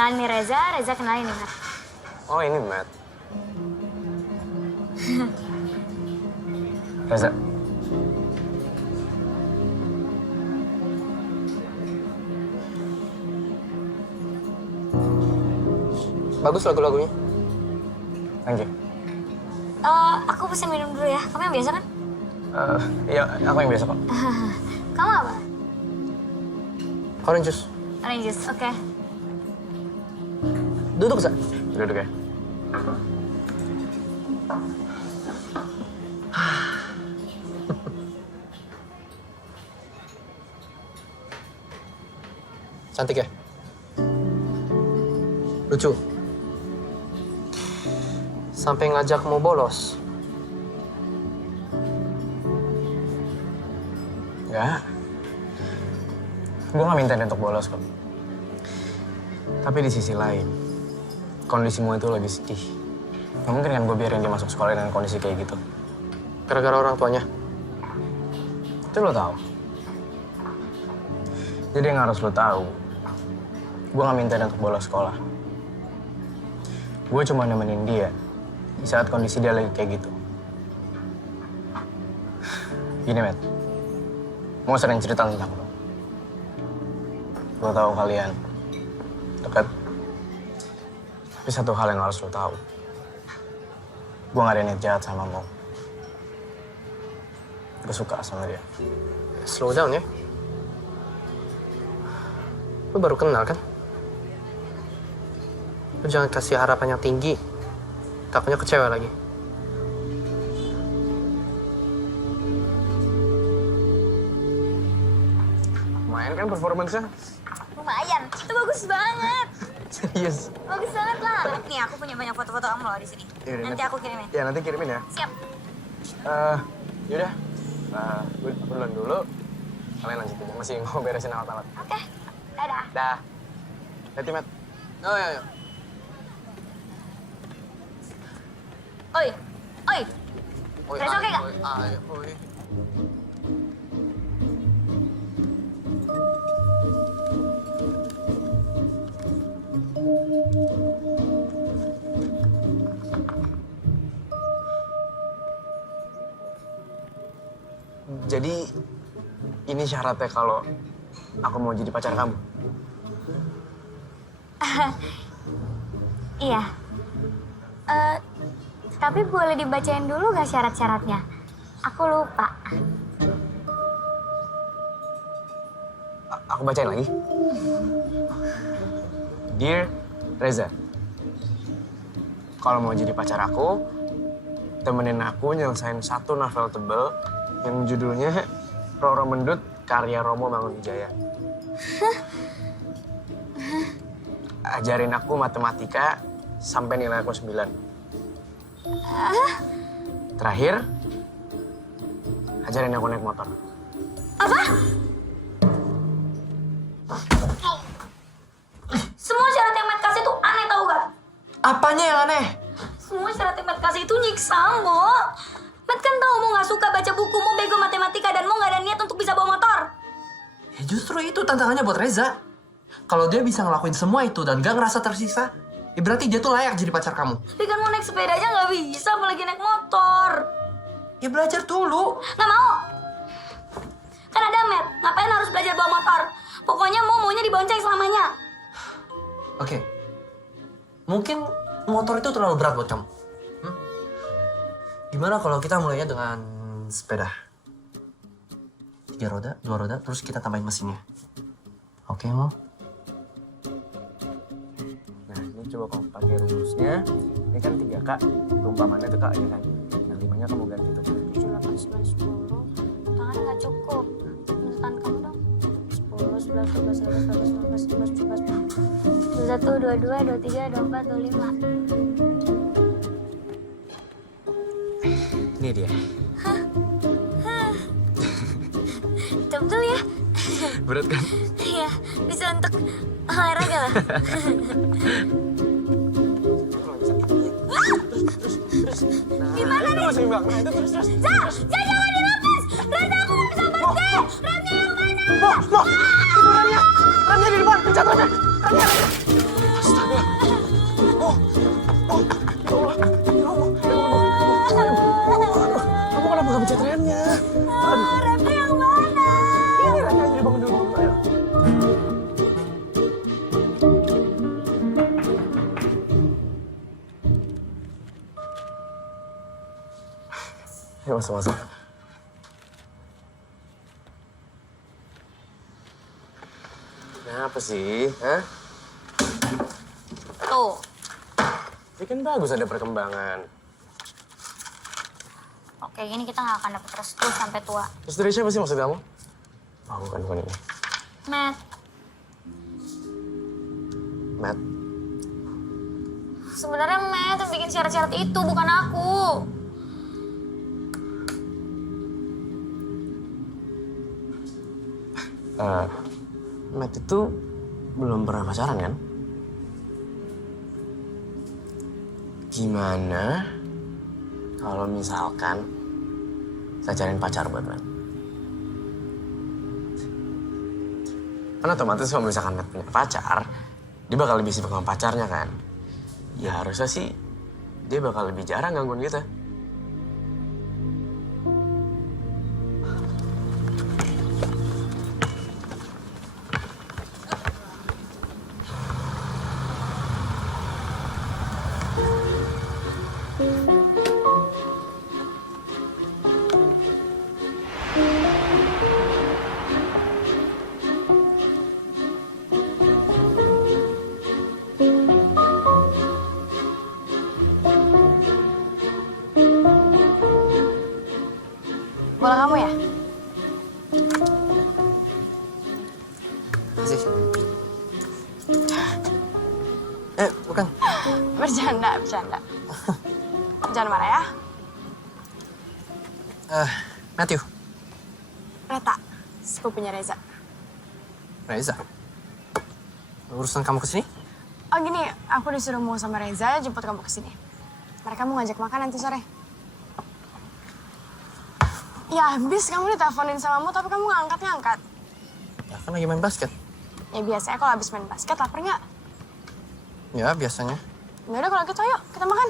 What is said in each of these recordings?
kenalin nih Reza kenalin nih Matt. Oh ini Matt. Reza. Bagus lagu-lagunya. Thank you. Aku pesen minum dulu ya. Kamu yang biasa kan? Iya, aku yang biasa kok. Kamu apa? Orange juice. Orange juice, oke. Duduk, Sa. Duduk ya. Cantik ya? Lucu. Sampai ngajak mau bolos. Enggak. Gue gak minta dia untuk bolos kok. Tapi di sisi lain, kondisimu itu lagi sedih. Gak mungkin kan gue biarin dia masuk sekolah dengan kondisi kayak gitu. Gara-gara orang tuanya. Itu lo tahu. Jadi yang harus lo tahu, gue gak minta dia untuk bolos sekolah. Gue cuma nemenin dia di saat kondisi dia lagi kayak gitu. Gini, Matt. Mau sering cerita tentang lo. Gue tahu kalian dekat. Tapi satu hal yang harus lo tahu. Gue gak ada niat jahat sama Mo. Gue suka sama dia. Slow down ya. Lo baru kenal kan? Lo jangan kasih harapan yang tinggi. Takutnya kecewa lagi. Lumayan kan performance-nya? Lumayan, itu bagus banget. Serius? Bagus banget lah. Nih aku punya banyak foto-foto kamu loh di sini. Yaudah, Nanti aku kirimin. Ya nanti kirimin ya. Siap. Yaudah. Gue duluan dulu. Kalian lanjutin. Masih mau beresin alat-alat. Oke, dadah. Dah. Hati, Matt. Oh, ya. Oi, Reza oke gak? Oi. Jadi, ini syaratnya kalau aku mau jadi pacar kamu. Iya. Tapi boleh dibacain dulu gak syarat-syaratnya? Aku lupa. Aku bacain lagi. Dear Reza, kalau mau jadi pacar aku, temenin aku nyelesain satu novel tebel yang judulnya Roro Mendut karya Romo Mangunwijaya. Ajarin aku matematika sampai nilai aku 9. Terakhir, ajarin aku naik motor. Apa? Semua syarat yang Matt kasih tuh aneh tau gak? Apanya yang aneh? Semua syarat yang Matt kasih itu nyiksa Mo. Matt kan tau Mo gak suka baca buku, Mo bego matematika, dan Mo gak ada niat untuk bisa bawa motor. Ya justru itu tantangannya buat Reza. Kalau dia bisa ngelakuin semua itu dan gak ngerasa tersisa, ya berarti dia tuh layak jadi pacar kamu. Tapi kan mau naik sepeda aja gak bisa, apalagi naik motor. Ya belajar dulu. Gak mau. Kan ada Matt, ngapain harus belajar bawa motor? Pokoknya Mo maunya dibonceng selamanya. Oke. Mungkin motor itu terlalu berat buat kamu. Gimana kalau kita mulainya dengan sepeda? 3 roda, 2 roda, terus kita tambahin mesinnya. Oke, Mo? Nah, ini coba kamu pakai rumusnya. Ini kan 3K, perumpamannya tuh Kak, ya kan? Yang 5-nya kamu ganti tuh. 7, 8, 9, 10. Tangannya gak cukup. Tangan kamu dong. 10, 11, 12, 13, 14, 15, 16, 21, 22, 23, 24, 25. Ini dia. Betul ya? Berat kan? Iya, bisa untuk olahraga lah. Gimana nih? Terus, Bang. Nah, itu terus. Jangan dilepas! Reza, aku gak bisa berhenti! Remnya yang mana? Mo! Itu remnya! Remnya di depan! Pencet remnya! Remnya! Ayo masuk. Kenapa sih? Hah? Tuh. Ini kan bagus ada perkembangan. Oke, gini kita nggak akan dapet restu sampai tua. Terus dari siapa sih maksud kamu? Oh, bukan ini. Matt. Matt. Sebenarnya Matt yang bikin syarat-syarat itu, bukan aku. Matt itu belum pernah pacaran kan? Gimana kalau misalkan saya cariin pacar buat Matt? Kan otomatis kalau misalkan Matt punya pacar, dia bakal lebih sibuk sama pacarnya kan? Ya harusnya sih dia bakal lebih jarang gangguin kita. Bola kamu ya? Kasih. Bukan. Bercanda. Jangan marah ya. Matthew. Reta, sepupunya Reza. Reza. Urusan kamu kesini? Oh gini, aku disuruh mau sama Reza jemput kamu kesini. Mereka mau ngajak makan nanti sore. Ya habis kamu diteleponin sama kamu tapi kamu nggak angkat. Ya kan lagi main basket. Ya biasanya kalau habis main basket lapar nggak? Ya biasanya. Ya udah kalau gitu ayo kita makan.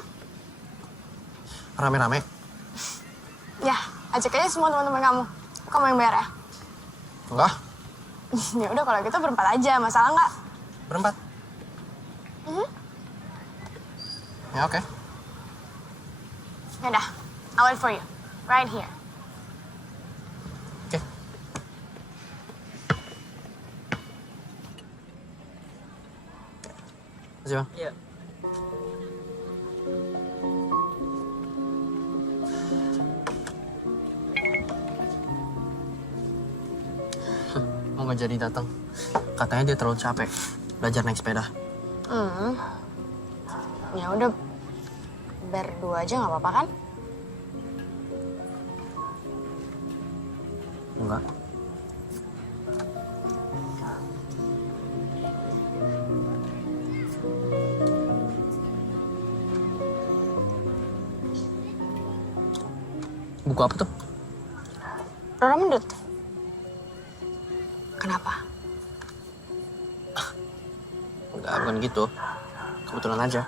Rame-rame. Ya, ajak aja semua teman-teman kamu. Kamu yang bayar ya? Enggak. Ya udah kalau gitu berempat aja, masalah nggak? Berempat. Ya oke. Ya udah, I'll wait for you. Right here. Oke. Makasih bang. Iya. Mau nggak jadi datang. Katanya dia terlalu capek belajar naik sepeda. Ya udah, berdua aja nggak apa-apa kan? Enggak. Buku apa tuh? Rora Mendut. Kenapa? Enggak, bukan gitu. Kebetulan aja.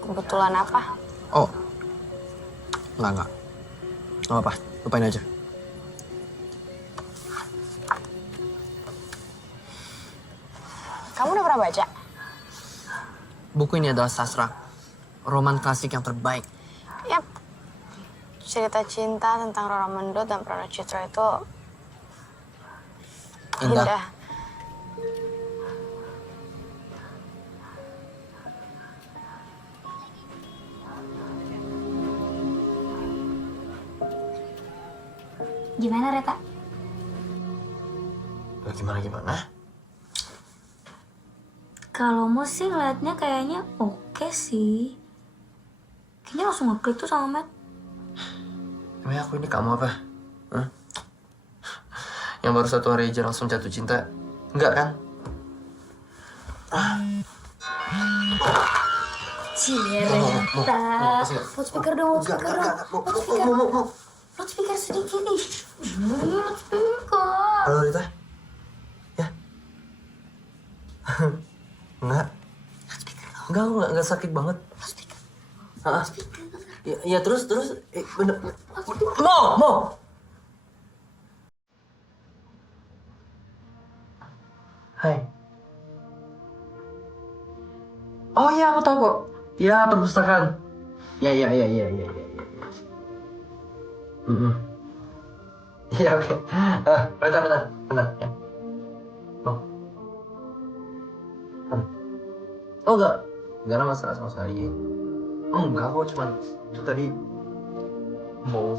Kebetulan apa? Oh. Enggak. Nggak apa-apa, lupain aja. Kamu udah pernah baca? Buku ini adalah sastra. Roman klasik yang terbaik. Yap. Cerita cinta tentang Rora Mendut dan Rara Citra itu indah. Gimana, Reta? Gimana? Kalau mau sih ngeliatnya kayaknya oke sih. Kayaknya langsung ngeklik tuh sama Matt. Emangnya aku ini kamu apa? Hah? Yang baru 1 hari aja langsung jatuh cinta? Enggak kan? Cie, Reta. Loudspeaker dong. Loudspeaker sedikit nih. Loudspeaker. Halo Rita? Ya? Enggak. Enggak sakit banget. Ya terus bener. Mau. Hai. Oh iya aku tahu kok. Ya perpustakaan. Ya. Iya, oke. Bentar, ya. Oh. Oh, enggak ada masalah sama saya. Oh, enggak, kok cuma itu tadi mau.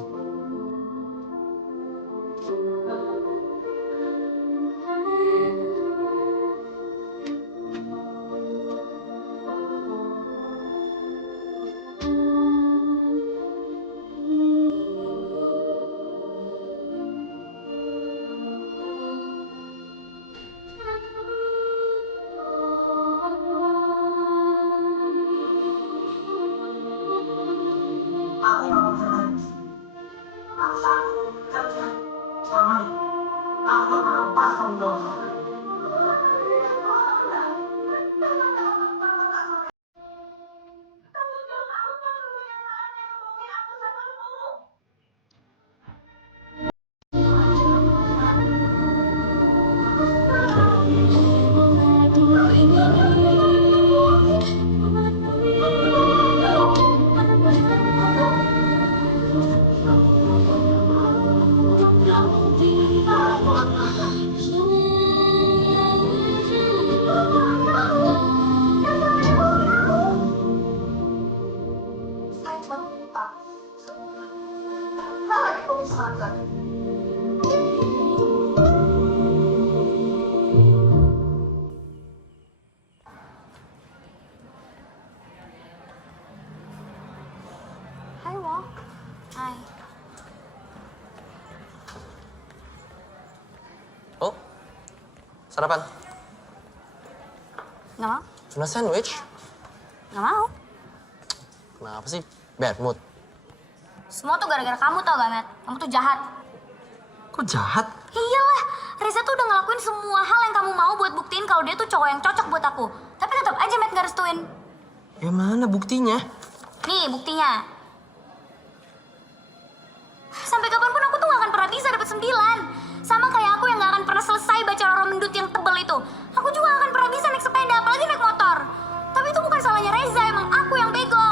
Hai, Wo. Hai. Oh, sarapan. Nggak mau? Cuma sandwich. Nggak mau. Kenapa sih? Bad mood. Semua tuh gara-gara kamu tau gak, Matt? Kamu tuh jahat. Kok jahat? Iyalah, Reza tuh udah ngelakuin semua hal yang kamu mau buat buktiin kalau dia tuh cowok yang cocok buat aku. Tapi tetap aja Matt gak restuin. Ya mana buktinya? Nih buktinya. Sampai kapanpun aku tuh gak akan pernah bisa dapet 9. Sama kayak aku yang gak akan pernah selesai baca lorong mendut yang tebel itu. Aku juga gak akan pernah bisa naik sepeda, apalagi naik motor. Tapi itu bukan salahnya Reza, emang aku yang bego.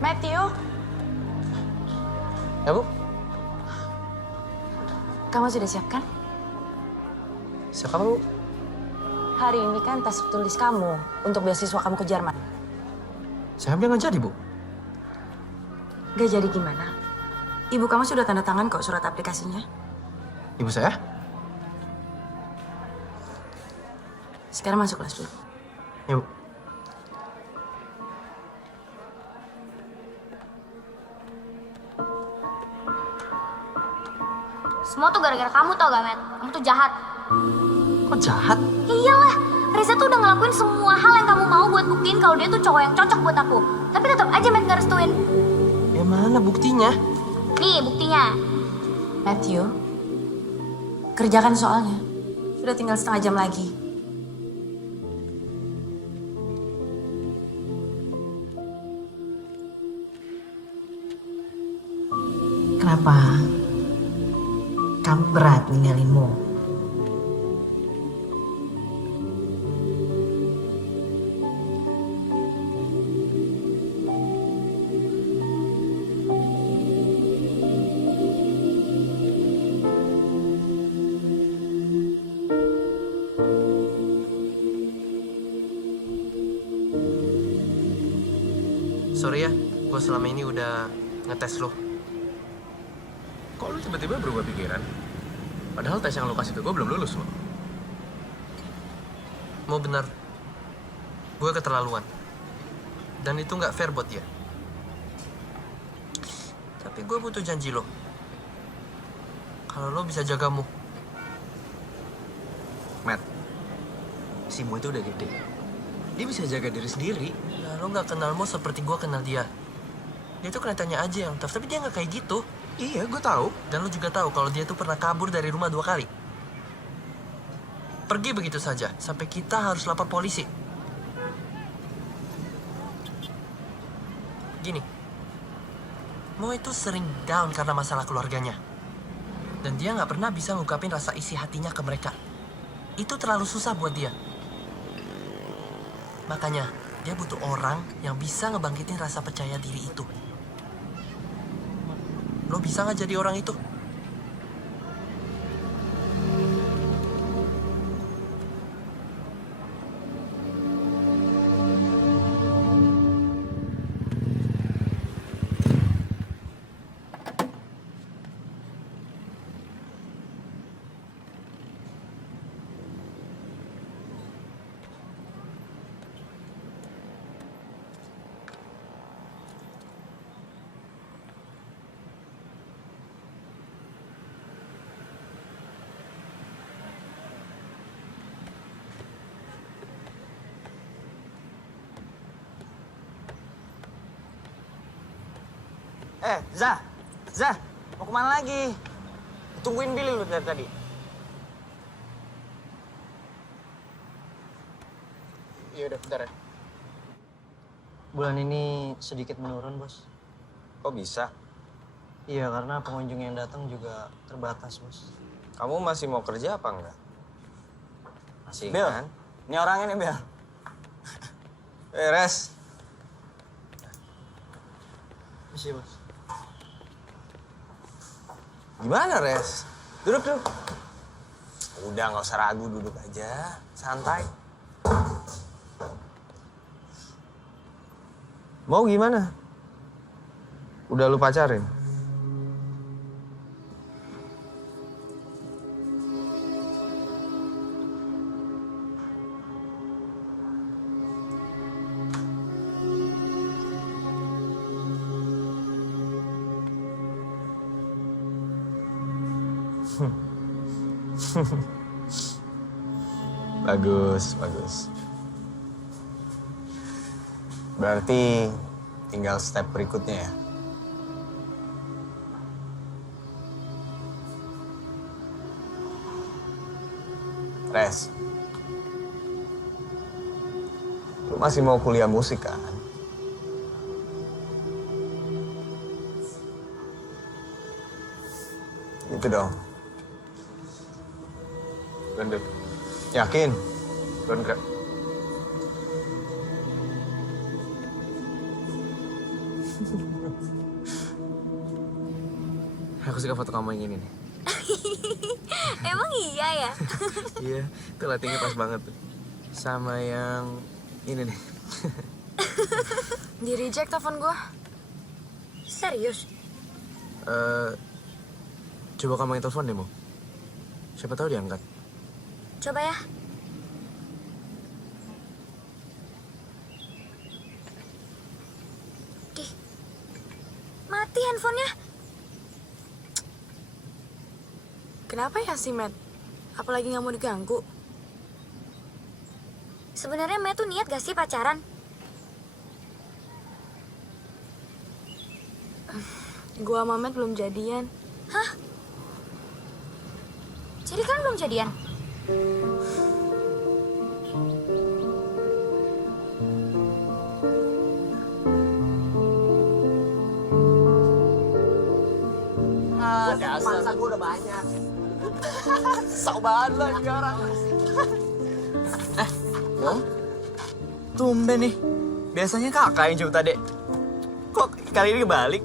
Matthew, Ya, Bu? kamu sudah siap kan? Siapa, Bu? Hari ini kan tes tulis kamu untuk beasiswa kamu ke Jerman. Saya bilang nggak jadi, Bu. Gak jadi gimana? Ibu kamu sudah tanda tangan kok surat aplikasinya. Ibu saya? Sekarang masuk kelas dulu. Ya, Bu. Semua tuh gara-gara kamu tau gak, Matt? Kamu tuh jahat. Kok jahat? Iyalah, Reza tuh udah ngelakuin semua hal yang kamu mau buat buktiin kalau dia tuh cowok yang cocok buat aku. Tapi tetap aja Matt gak restuin. Ya mana buktinya? Nih buktinya. Matthew, kerjakan soalnya. Sudah tinggal setengah jam lagi. Kenapa? Kamu berat ninggalinmu. Sorry ya, gue selama ini udah ngetes lo. Kok lu tiba-tiba berubah pikiran? Padahal tes yang lu kasih ke gue belum lulus loh. Mau bener, gue keterlaluan. Dan itu nggak fair buat dia. Tapi gue butuh janji lo. Kalau lo bisa jagamu. Matt, si Mo itu udah gede. Dia bisa jaga diri sendiri. Nah, lo nggak kenal Mo seperti gue kenal dia. Dia tuh kelihatannya aja yang tough, tapi dia nggak kayak gitu. Iya, gue tahu. Dan lo juga tahu kalau dia tuh pernah kabur dari rumah 2 kali. Pergi begitu saja, sampai kita harus lapor polisi. Gini, Mo itu sering down karena masalah keluarganya. Dan dia nggak pernah bisa ngungkapin rasa isi hatinya ke mereka. Itu terlalu susah buat dia. Makanya, dia butuh orang yang bisa ngebangkitin rasa percaya diri itu. Lo bisa nggak jadi orang itu? Zah, mau kemana lagi? Tungguin Billy lu dari tadi. Iya udah, bentar ya. Bulan ini sedikit menurun, Bos. Kok bisa? Iya, karena pengunjung yang datang juga terbatas, Bos. Kamu masih mau kerja apa enggak? Masih Bel, kan? ini orangnya nih, Bel. Res. Masih, Bos. Gimana, Res? Duduk. Udah, nggak usah ragu, duduk aja. Santai. Mau gimana? Udah lu pacarin? Bagus. Berarti tinggal step berikutnya ya? Res, lu masih mau kuliah musik kan? Gitu dong. Bener. Yakin? Bener. Aku suka foto kamu yang ini nih. Emang iya ya? Iya, itu lightingnya pas banget tuh. Sama yang ini nih. Di reject telepon gue. Serius? Coba kamu yang telepon deh, Mo. Siapa tahu diangkat. Coba ya. Dih, mati handphonenya. Kenapa ya si Matt? Apalagi nggak mau diganggu? Sebenarnya Matt tuh niat gak sih pacaran? Gua sama Matt belum jadian. Jadi kan belum jadian? Masa gue udah banyak. Sok banget lo ini orang. Mo? Tumben nih. Biasanya kakak yang jemput adek. Kok kali ini kebalik?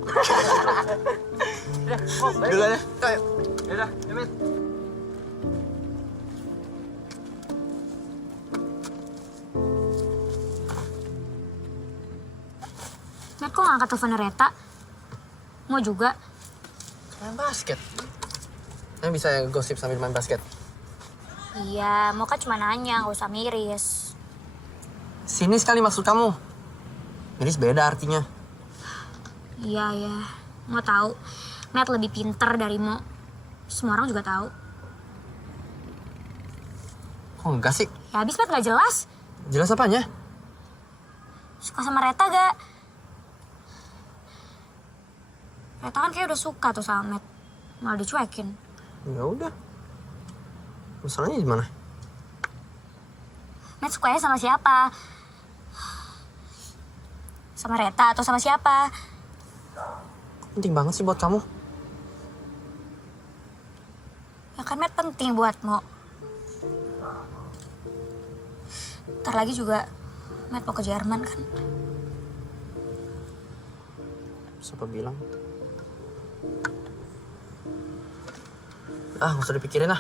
Duluan ya. Ayo. Yaudah, Amit. Matt kok gak angkat telepon Reta? Mau juga? Main basket. Yang bisa gosip sambil main basket. Iya, mau kan cuma nanya, gak usah miris. Sini sekali maksud kamu. Miris beda artinya. Iya. Mau tahu, Matt lebih pinter dari Mo. Semua orang juga tahu. Kok enggak sih? Ya habis Matt gak jelas. Jelas apanya? Suka sama Reta gak? Reta kan kayak udah suka tuh sama Matt. Malah dicuekin. Ya udah. Masalahnya di mana? Matt sukanya sama siapa? Sama Reta atau sama siapa? Penting banget sih buat kamu. Ya kan Matt penting buat Mo. Ntar lagi juga Matt mau ke Jerman kan? Siapa bilang? Ah, nggak usah dipikirin ah.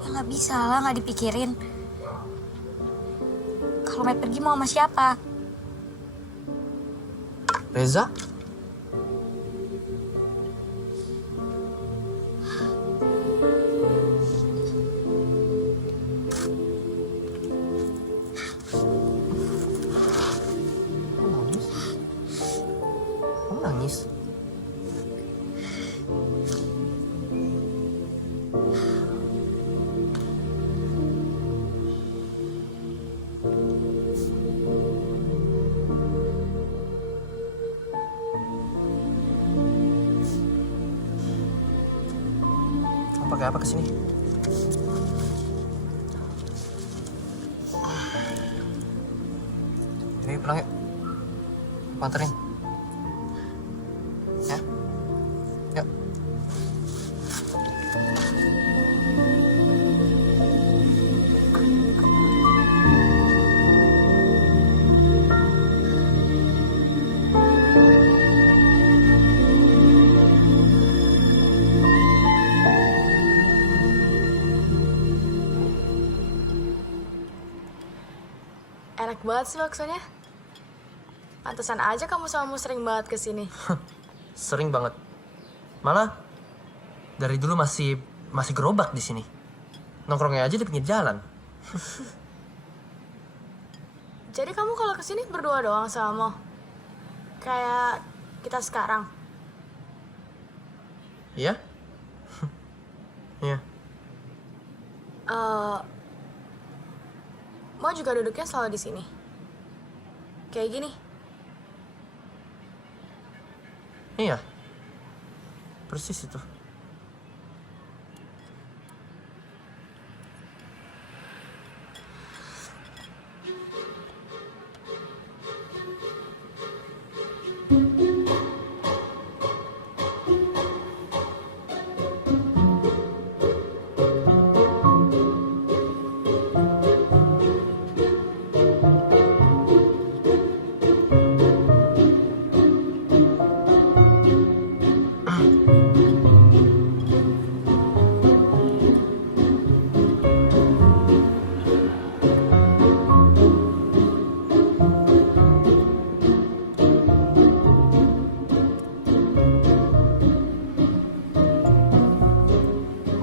Ya nggak bisa lah, nggak dipikirin. Kalau Matt pergi mau sama siapa? Reza? Kamu nangis? Kamu pakai apa kesini? Jadi pulang yuk. Aku anterin. Ya? Yuk. Enak banget sih baksonya. Pantesan aja kamu sama sering banget kesini. Sering banget. Malah dari dulu masih gerobak di sini. Nongkrongnya aja di pinggir jalan. Jadi kamu kalau kesini berdua doang sama Mo? Kayak kita sekarang? Iya? Iya. Mo juga duduknya selalu di sini. Kayak gini. Iya. Persis itu.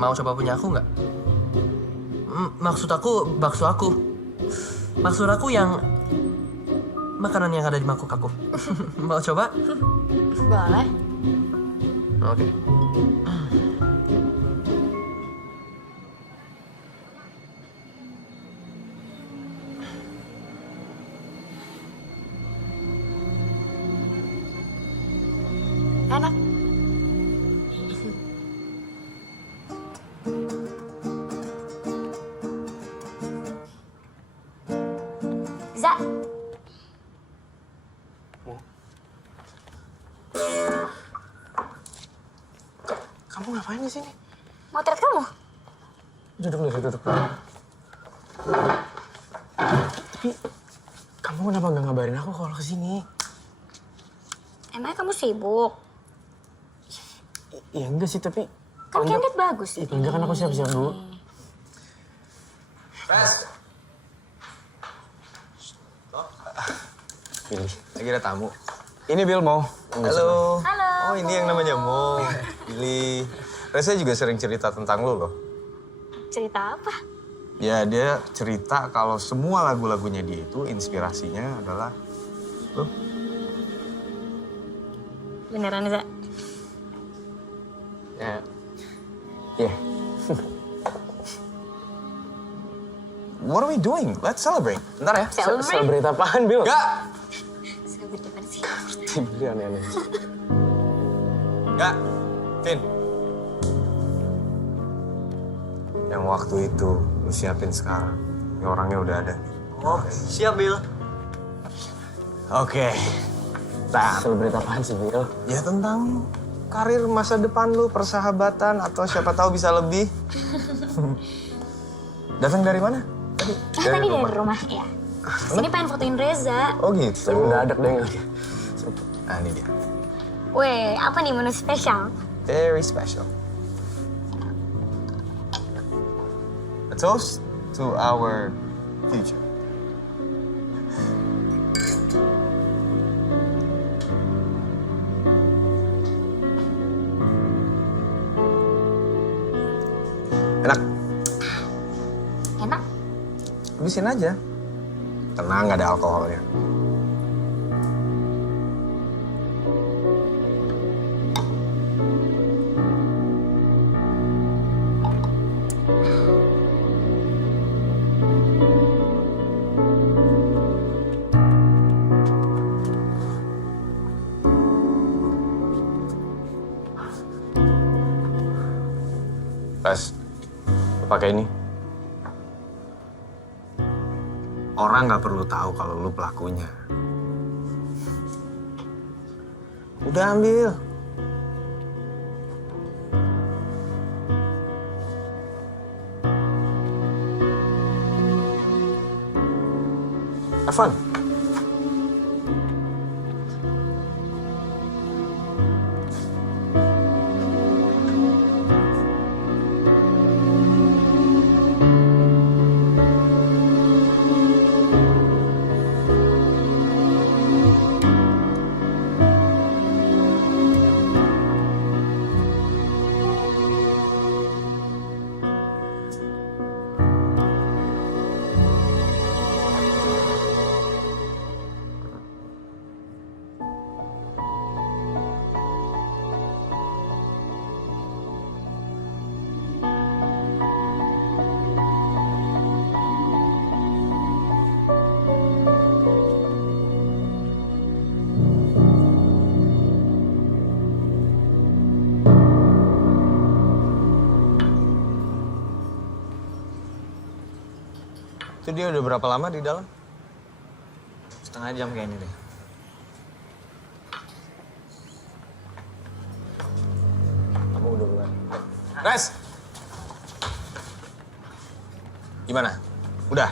Mau coba punya aku nggak? Maksud aku, bakso aku. Maksud aku yang makanan yang ada di mangkuk aku. Mau coba? Boleh. Oke. Enak. Za, Kamu ngapain di sini? motret kamu? Duduk dulu, duduk dulu. Tapi kamu kenapa nggak ngabarin aku kalau kesini? Emangnya kamu sibuk? Ya enggak sih, tapi... Kan Candid bagus. Iya, enggak kan aku siap-siap dulu. Billy, lagi ada tamu. Ini Bill mau. Halo. Halo. Oh, ini yang namanya Mo. Billy. Reza juga sering cerita tentang lo loh. Cerita apa? Ya, dia cerita kalau semua lagu-lagunya dia itu inspirasinya adalah lo. Beneran, Za? Ya. Iya. What are we doing? Let's celebrate. Bentar ya. Celebrate? Celebrate apaan, Bill? Enggak! Celebrate apa sih? Billy aneh-aneh. Enggak. Vin. Yang waktu itu lu siapin sekarang. Ini orangnya udah ada. Oh, siap, Bill. Oke. Nah, Celebrate apaan sih, Bill? ya tentang karir masa depan lu, persahabatan, atau siapa tahu bisa lebih. Datang dari mana? Tadi dari rumah ya. Sini pengen fotoin Reza. Oh gitu. Tapi mendadak deh ngeliatnya. Nah ini dia. Weh, apa nih menu spesial? Very special. A toast to our future. Enak. Enak? Habisin aja. Tenang, nggak ada alkoholnya. Pas, pakai ini. Orang nggak perlu tahu kalau lu pelakunya. Udah ambil. Have fun. Itu dia udah berapa lama di dalam? Setengah jam kayaknya deh. Kamu udah bulan. Res! Gimana? Udah?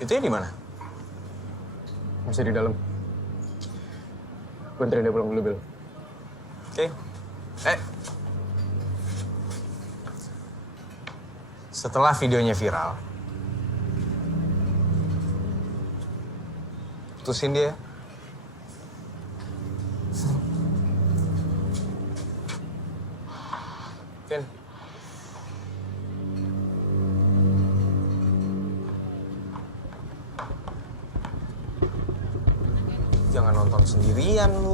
Itu di mana? Masih di dalam. Gue anterin dia pulang dulu, Bel. Oke. Setelah videonya viral, putusin dia. Vin. Jangan nonton sendirian lu.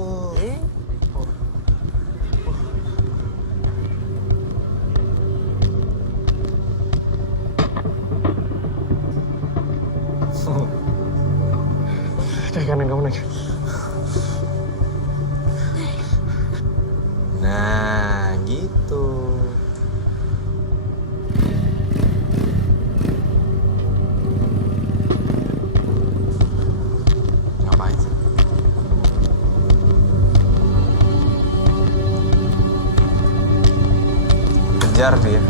Naik kanan kamu naik. Nah, gitu. Ngapain sih? Kejar dia.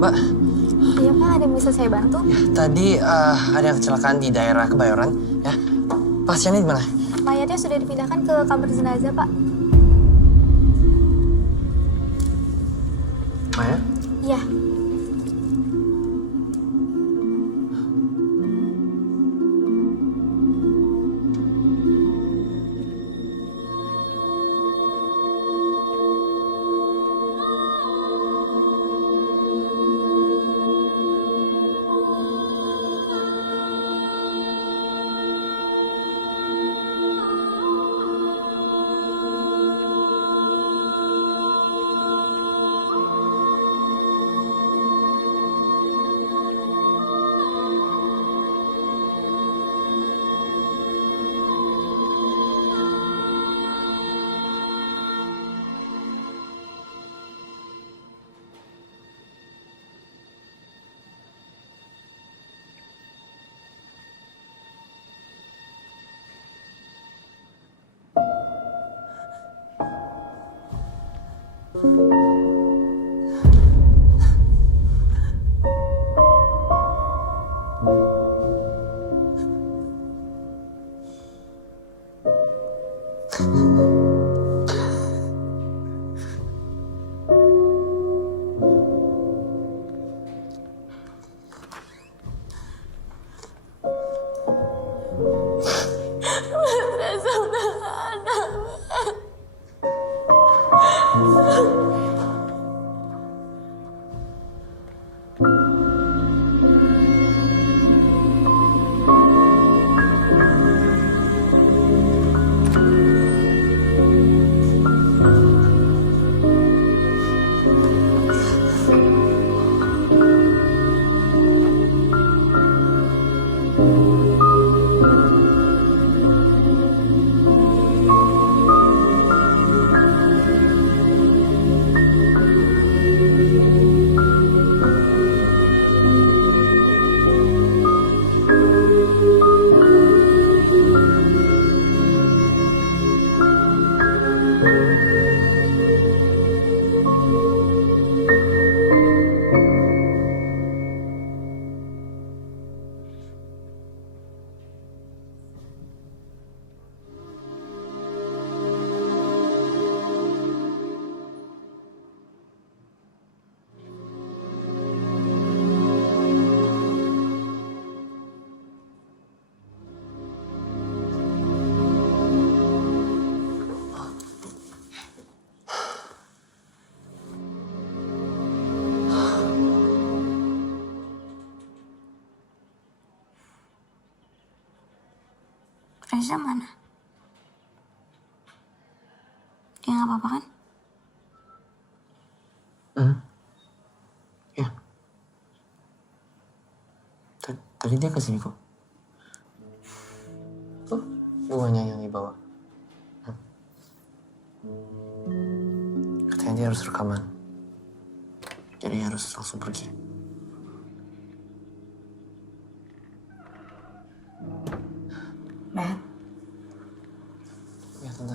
Mbak, Iya Pak, ada yang bisa saya bantu? tadi ada yang kecelakaan di daerah Kebayoran, ya. Pasiennya di mana? Mayatnya sudah dipindahkan ke kamar jenazah Pak. Maya? Iya. Reza mana? Dia nggak apa-apa kan? Ya. Tadi dia kesini kok. Tuh, bunganya yang dibawa. Katanya dia harus rekaman. Jadi harus langsung pergi. Matt, Ya, Tante.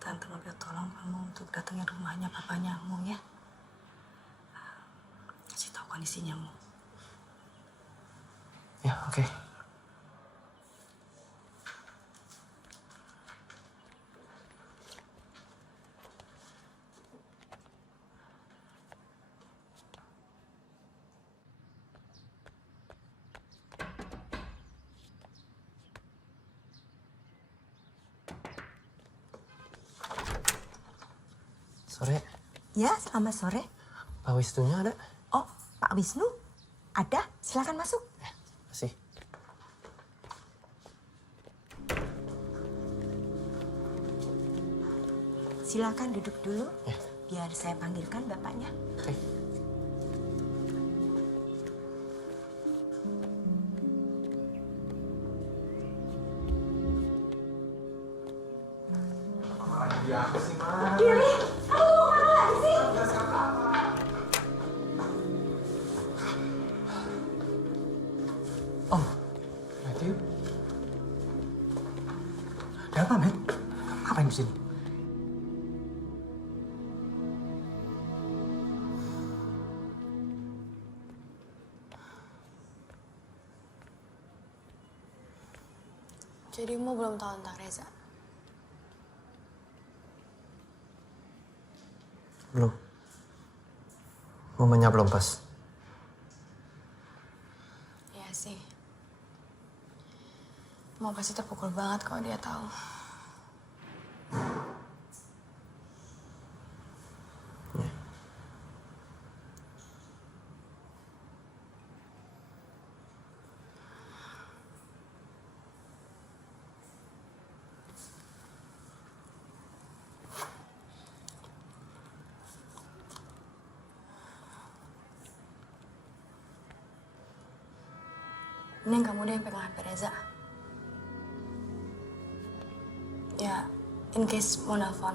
Tante minta tolong kamu untuk datangin rumahnya papanya Mu ya. Kasih tahu kondisinya Mu. Ya, oke. Sore, Ya, selamat sore. Pak Wisnunya ada? Oh, Pak Wisnu? Ada? Silakan masuk. Masih. Silakan duduk dulu. Ya. Biar saya panggilkan bapaknya. Oke. Om, Matthew. Ada apa, Matt? Ngapain di sini? Jadi Mo belum tahu tentang Reza. Belum. Momennya belum pas. Iya sih. Mo pasti terpukul banget kalau dia tahu. Mending kamu deh yang pegang HP Reza. Ya, in case mau nelfon.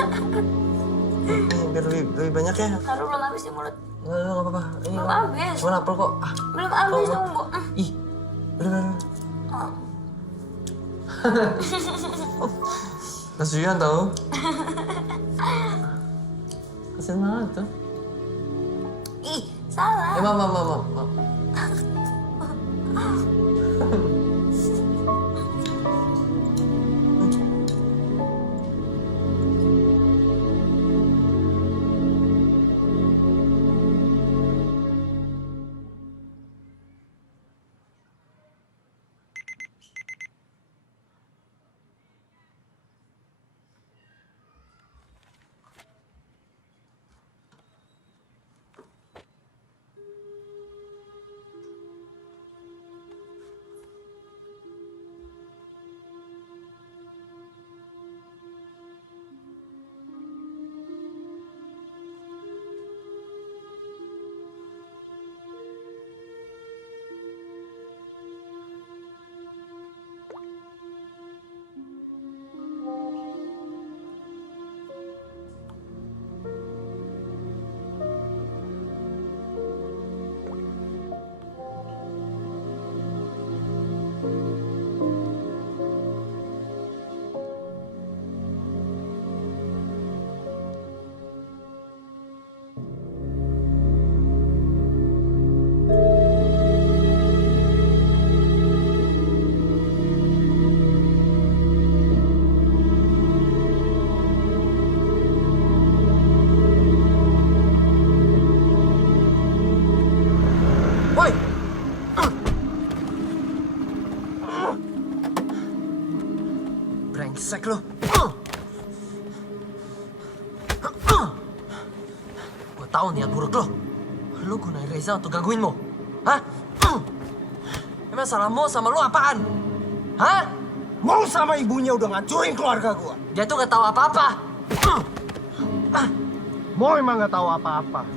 Nih, biar lebih banyak ya. Taruh belum habis di mulut. Nggak apa-apa. Ini Belum habis. cuma apel kok. Belum habis, tunggu. Ih, udah. Kasihan tau. Kasihan banget tuh. Ih, salah. Mam. Woi! Brengsek lo. Gue tahu niat buruk lo. Lo gunain Reza untuk gangguin Mo. Hah? Emang salahmu sama lo apaan? Hah? Mau sama ibunya udah ngancurin keluarga gua. Dia tuh gak tahu apa-apa. Mau emang nggak tahu apa-apa.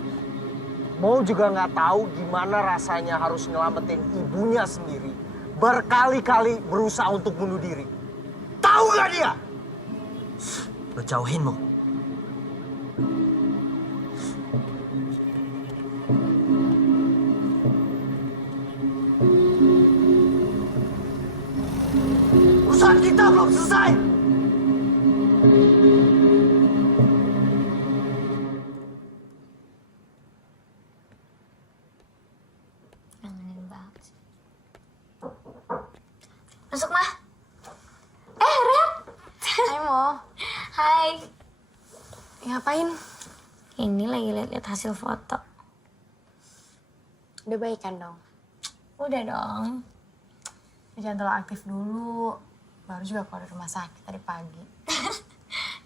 Mau juga nggak tahu gimana rasanya harus nyelamatin ibunya sendiri. Berkali-kali berusaha untuk bunuh diri. Tahu nggak dia? Lo jauhin Mo. Urusan kita belum selesai. Ngangenin banget sih. Masuk, Mah. Red. Hai Mo, Hai. ngapain? Ini lagi lihat-lihat hasil foto. Udah baikan dong. Udah dong. Jangan terlalu aktif dulu. Baru juga keluar dari rumah sakit tadi pagi.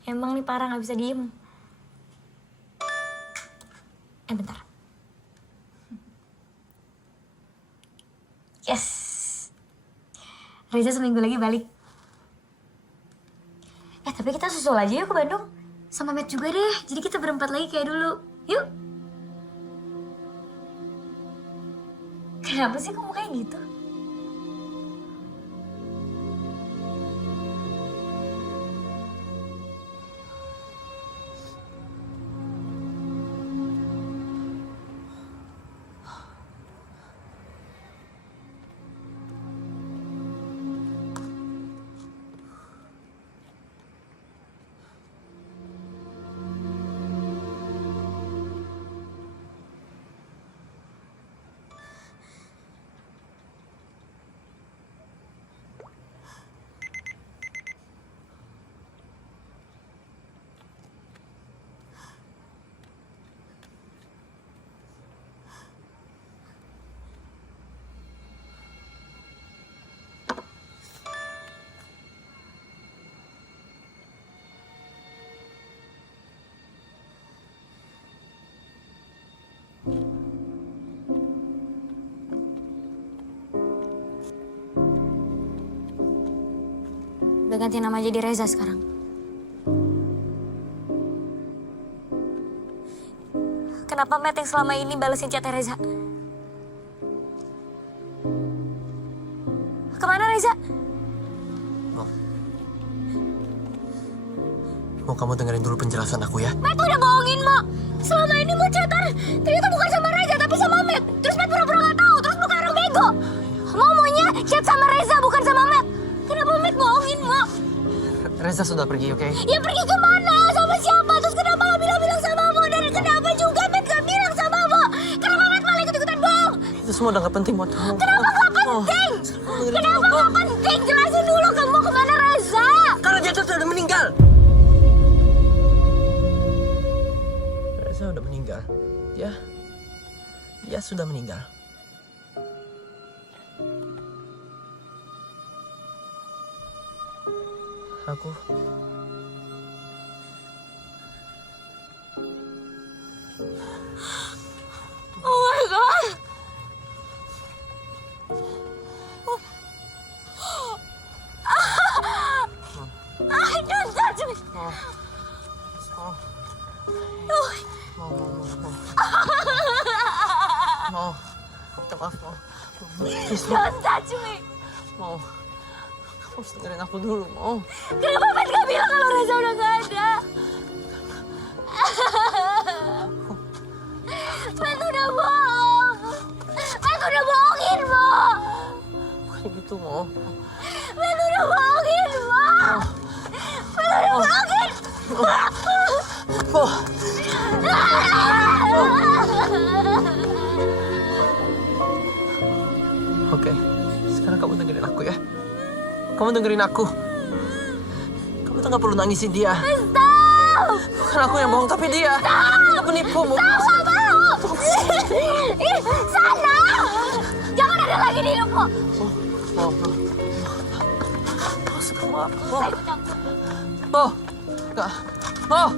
Emang nih parah nggak bisa diem. Bentar. Yes. Reza seminggu lagi balik. Tapi kita susul aja yuk ke Bandung. Sama Matt juga deh. Jadi kita berempat lagi kayak dulu. Yuk. Kenapa sih kamu kayak gitu? Udah ganti nama jadi Reza sekarang. Kenapa Matt yang selama ini balesin chatnya Reza? Kemana Reza? Oh. Mau kamu dengerin dulu penjelasan aku ya? Matt udah bohongin, Mo. Selama ini Mo chatan ternyata bukan sama Reza, tapi sama Matt. Terus Matt pura-pura gak tahu, terus bukan orang bego. Mo maunya chat sama Reza, bukan sama Matt. Kenapa Matt bohongin, Mo? Reza sudah pergi, oke? Ya pergi kemana? Sama siapa? Terus kenapa gak bilang-bilang sama Mo? Dan kenapa juga Matt gak bilang sama Mo? Kenapa Matt malah ikut-ikutan bohong? Itu semua udah gak penting buat kamu. Kenapa gak penting? Kenapa gak penting? Jelasin dulu ke Mo kemana Reza. Karena dia tuh sudah meninggal. Reza udah meninggal. Dia sudah meninggal. Aku Oh my god. Don't touch me. Mau, minta maaf, mau. Please, Don't touch me. mau. Kamu harus dengerin aku dulu, mau. Kenapa Matt gak bilang kalau Reza udah gak ada? Matt udah bohong. Matt udah bohongin, Mo. Bukan gitu, mau. Matt udah bohongin, Mo. Matt udah bohongin. Mau. Oke, sekarang kamu dengerin aku ya. Kamu dengerin aku. Kamu tuh gak perlu nangisin dia. Stop. Bukan aku yang bohong, tapi dia. Dia penipu, mau. Stop, gak mau. Ih, sana. Jangan ada lagi di hidupku. Mau. Mau, mau. Saya ikut campur. Mau. Gak. Mau.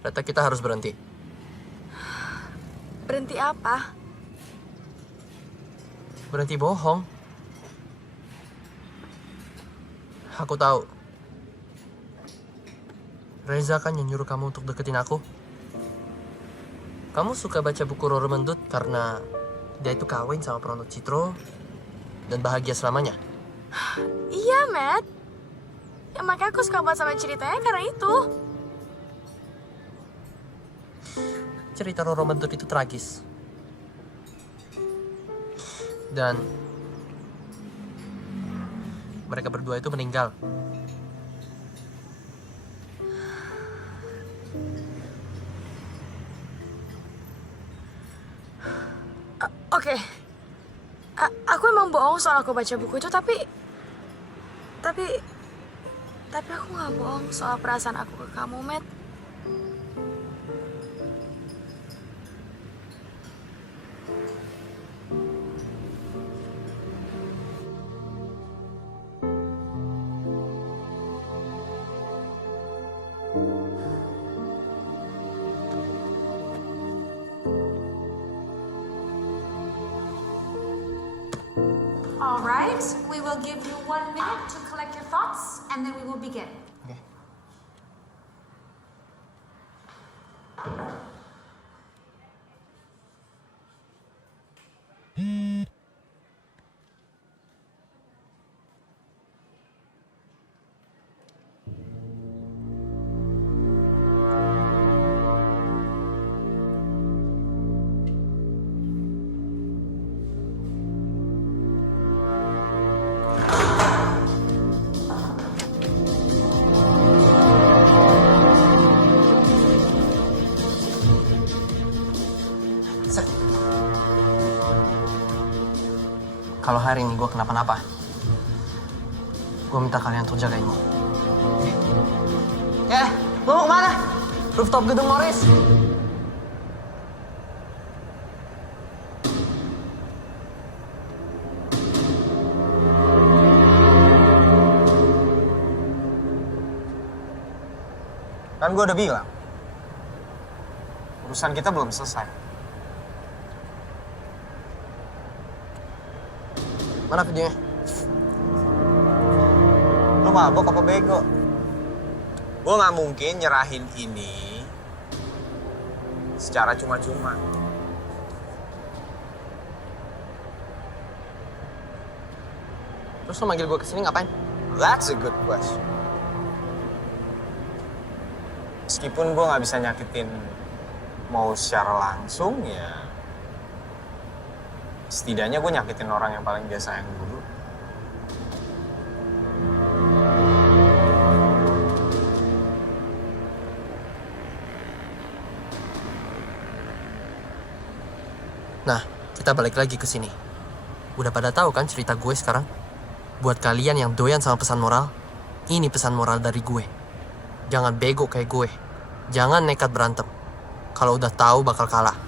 Reta, kita harus berhenti. Berhenti apa? Berhenti bohong. Aku tahu. Reza kan yang nyuruh kamu untuk deketin aku. Kamu suka baca buku Roro Mendut karena dia itu kawin sama peronot Citro dan bahagia selamanya. Iya, Matt. Ya, makanya aku suka banget sama ceritanya karena itu. Cerita Roro Medut itu tragis. Dan mereka berdua itu meninggal. Oke. Aku emang bohong soal aku baca buku itu, tapi aku nggak bohong soal perasaan aku ke kamu, Matt. All right, we will give you 1 minute to collect your thoughts, and then we will begin. Oke. Sek. Kalau hari ini gue kenapa-napa, gue minta kalian untuk jagain Mo. Ya, lo mau kemana? Rooftop gedung Morris. Kan gue udah bilang, urusan kita belum selesai. Mana videonya? Lo mabok apa bego? Gue nggak mungkin nyerahin ini secara cuma-cuma. Terus lo manggil gue kesini ngapain? That's a good question. Meskipun gue nggak bisa nyakitin mau secara langsung, ya setidaknya gue nyakitin orang yang paling dia sayang dulu. Nah, kita balik lagi ke sini. Udah pada tahu kan cerita gue sekarang? Buat kalian yang doyan sama pesan moral, ini pesan moral dari gue. Jangan bego kayak gue. Jangan nekat berantem. Kalau udah tahu bakal kalah.